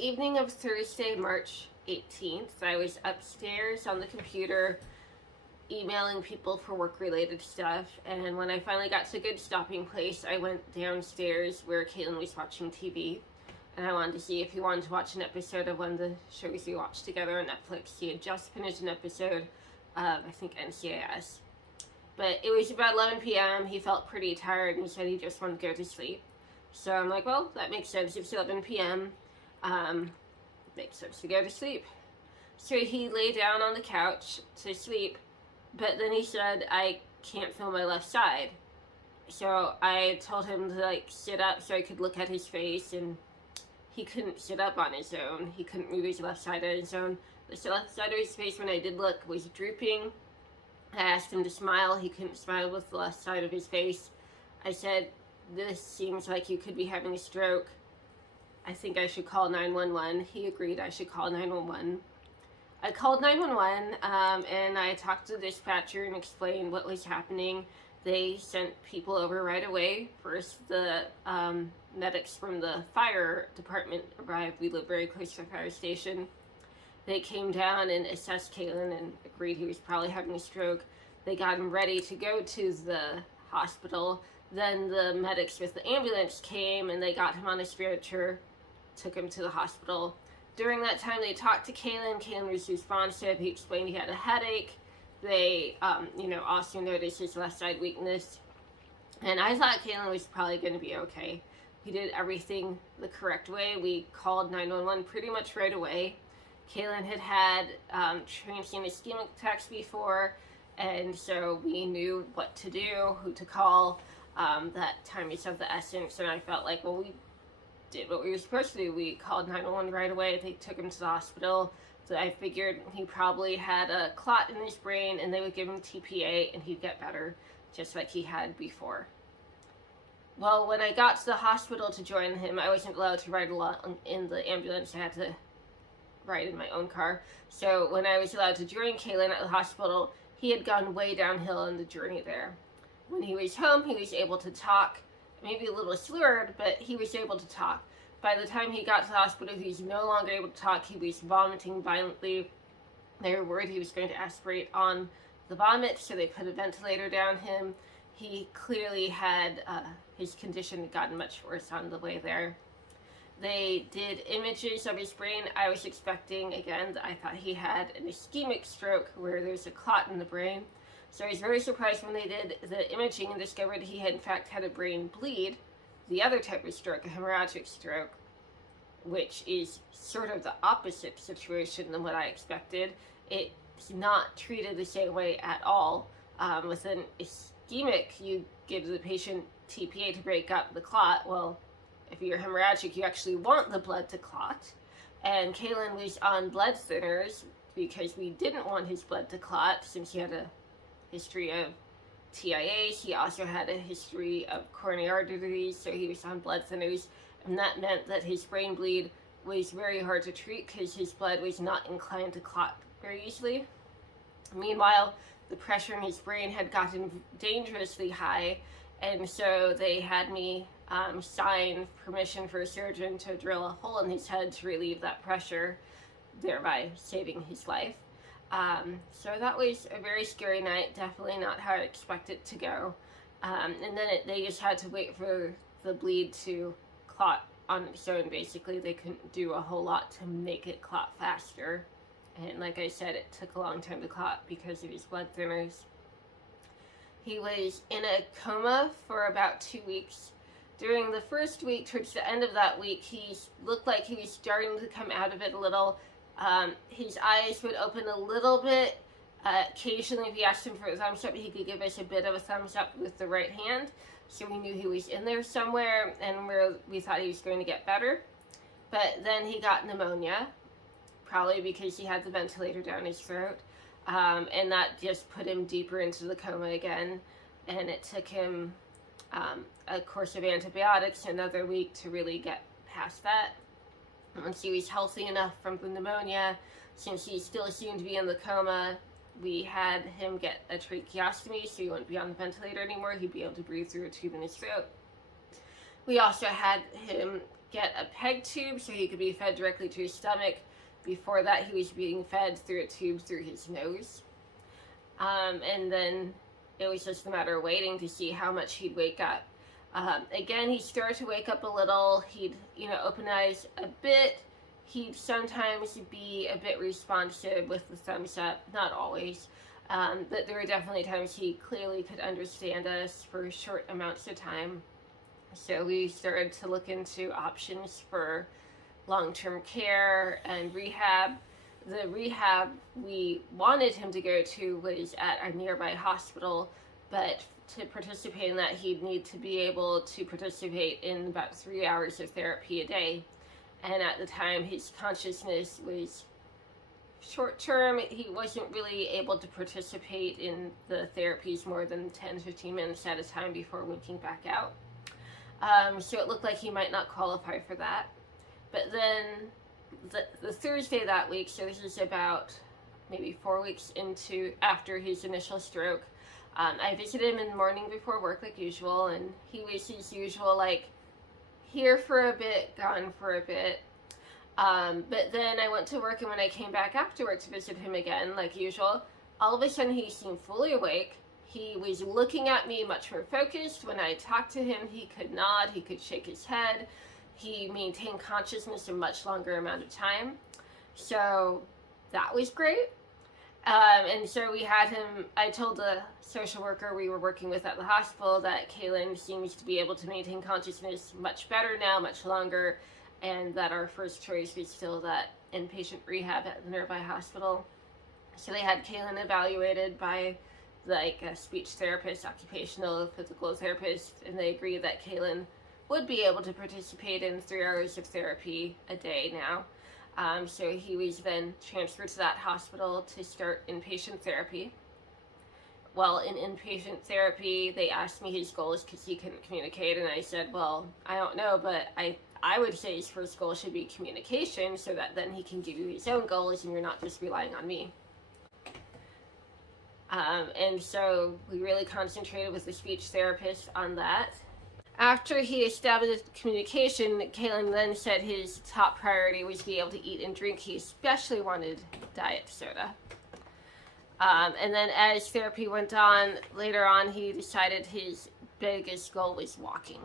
evening of Thursday, March 18th. I was upstairs on the computer emailing people for work-related stuff, and when I finally got to a good stopping place, I went downstairs where Caitlin was watching TV, and I wanted to see if he wanted to watch an episode of one of the shows we watched together on Netflix. He had just finished an episode of, I think, NCIS. But it was about 11 p.m. He felt pretty tired and he said he just wanted to go to sleep. So I'm like, well, that makes sense. It's 11 p.m. Makes sense to go to sleep. So he lay down on the couch to sleep, but then he said, I can't feel my left side. So I told him to sit up so I could look at his face, and he couldn't sit up on his own. He couldn't move his left side on his own. The left side of his face, when I did look, was drooping. I asked him to smile. He couldn't smile with the left side of his face. I said, this seems like you could be having a stroke. I think I should call 911. He agreed I should call 911. I called 911 and I talked to the dispatcher and explained what was happening. They sent people over right away. First, the medics from the fire department arrived. We live very close to the fire station. They came down and assessed Caitlin and agreed he was probably having a stroke. They got him ready to go to the hospital. Then the medics with the ambulance came and they got him on a stretcher, took him to the hospital. During that time, they talked to Caitlin. Caitlin was responsive. He explained he had a headache. They, also noticed his left side weakness. And I thought Caitlin was probably going to be okay. He did everything the correct way. We called 911 pretty much right away. Caitlin had transient ischemic attacks before, and so we knew what to do, who to call. That time is of the essence, and I felt like, well, we did what we were supposed to do. We called 911 right away. They took him to the hospital. So I figured he probably had a clot in his brain, and they would give him TPA, and he'd get better, just like he had before. Well, when I got to the hospital to join him, I wasn't allowed to ride along in the ambulance. I had to ride in my own car. So when I was allowed to join Caitlin at the hospital, he had gone way downhill in the journey there. When he was home, he was able to talk, maybe a little slurred, but he was able to talk. By the time he got to the hospital, he was no longer able to talk. He was vomiting violently. They were worried he was going to aspirate on the vomit, so they put a ventilator down him. He clearly had, his condition had gotten much worse on the way there. They did images of his brain. I was expecting, again, I thought he had an ischemic stroke where there's a clot in the brain. So I was very surprised when they did the imaging and discovered he had in fact had a brain bleed, the other type of stroke, a hemorrhagic stroke, which is sort of the opposite situation than what I expected. It's not treated the same way at all. With an ischemic, you give the patient TPA to break up the clot. Well, if you're hemorrhagic, you actually want the blood to clot. And Caitlin was on blood thinners because we didn't want his blood to clot, since he had a history of TIAs. He also had a history of coronary artery disease, so he was on blood thinners. And that meant that his brain bleed was very hard to treat because his blood was not inclined to clot very easily. Meanwhile, the pressure in his brain had gotten dangerously high, and so they had me sign permission for a surgeon to drill a hole in his head to relieve that pressure, thereby saving his life. So that was a very scary night, definitely not how I expected it to go. And then they just had to wait for the bleed to clot on its own, basically. They couldn't do a whole lot to make it clot faster. And like I said, it took a long time to clot because of his blood thinners. He was in a coma for about 2 weeks. During the first week, towards the end of that week, he looked like he was starting to come out of it a little. His eyes would open a little bit. Occasionally, if we asked him for a thumbs up, he could give us a bit of a thumbs up with the right hand. So we knew he was in there somewhere, and we thought he was going to get better. But then he got pneumonia, probably because he had the ventilator down his throat. And that just put him deeper into the coma again. And it took him a course of antibiotics another week to really get past that. Once he was healthy enough from the pneumonia, since he still assumed to be in the coma, we had him get a tracheostomy, so he wouldn't be on the ventilator anymore. He'd be able to breathe through a tube in his throat. We also had him get a peg tube so he could be fed directly to his stomach. Before that, he was being fed through a tube through his nose. And then it was just a matter of waiting to see how much he'd wake up. Again, he started to wake up a little. He'd, open eyes a bit. He'd sometimes be a bit responsive with the thumbs up, not always. But there were definitely times he clearly could understand us for short amounts of time. So we started to look into options for long-term care and rehab. The rehab we wanted him to go to was at a nearby hospital, but to participate in that, he'd need to be able to participate in about 3 hours of therapy a day. And at the time, his consciousness was short-term. He wasn't really able to participate in the therapies more than 10-15 minutes at a time before winking back out. So it looked like he might not qualify for that. But then the Thursday that week, so this is about maybe 4 weeks after his initial stroke, I visited him in the morning before work like usual, and he was his usual, like, here for a bit, gone for a bit. But then I went to work, and when I came back after work to visit him again, like usual, all of a sudden he seemed fully awake. He was looking at me much more focused. When I talked to him, he could nod, he could shake his head. He maintained consciousness a much longer amount of time. So that was great. And so we had him, I told the social worker we were working with at the hospital that Kaylin seems to be able to maintain consciousness much better now, much longer, and that our first choice was still that inpatient rehab at the nearby hospital. So they had Kaylin evaluated by like a speech therapist, occupational, physical therapist, and they agreed that Kaylin would be able to participate in 3 hours of therapy a day now. So he was then transferred to that hospital to start inpatient therapy. Well, in inpatient therapy, they asked me his goals because he couldn't communicate, and I said, well, I don't know, but I would say his first goal should be communication so that then he can give you his own goals and you're not just relying on me. And so we really concentrated with the speech therapist on that. After he established communication, Kaylin then said his top priority was to be able to eat and drink. He especially wanted diet soda. And then as therapy went on, later on he decided his biggest goal was walking.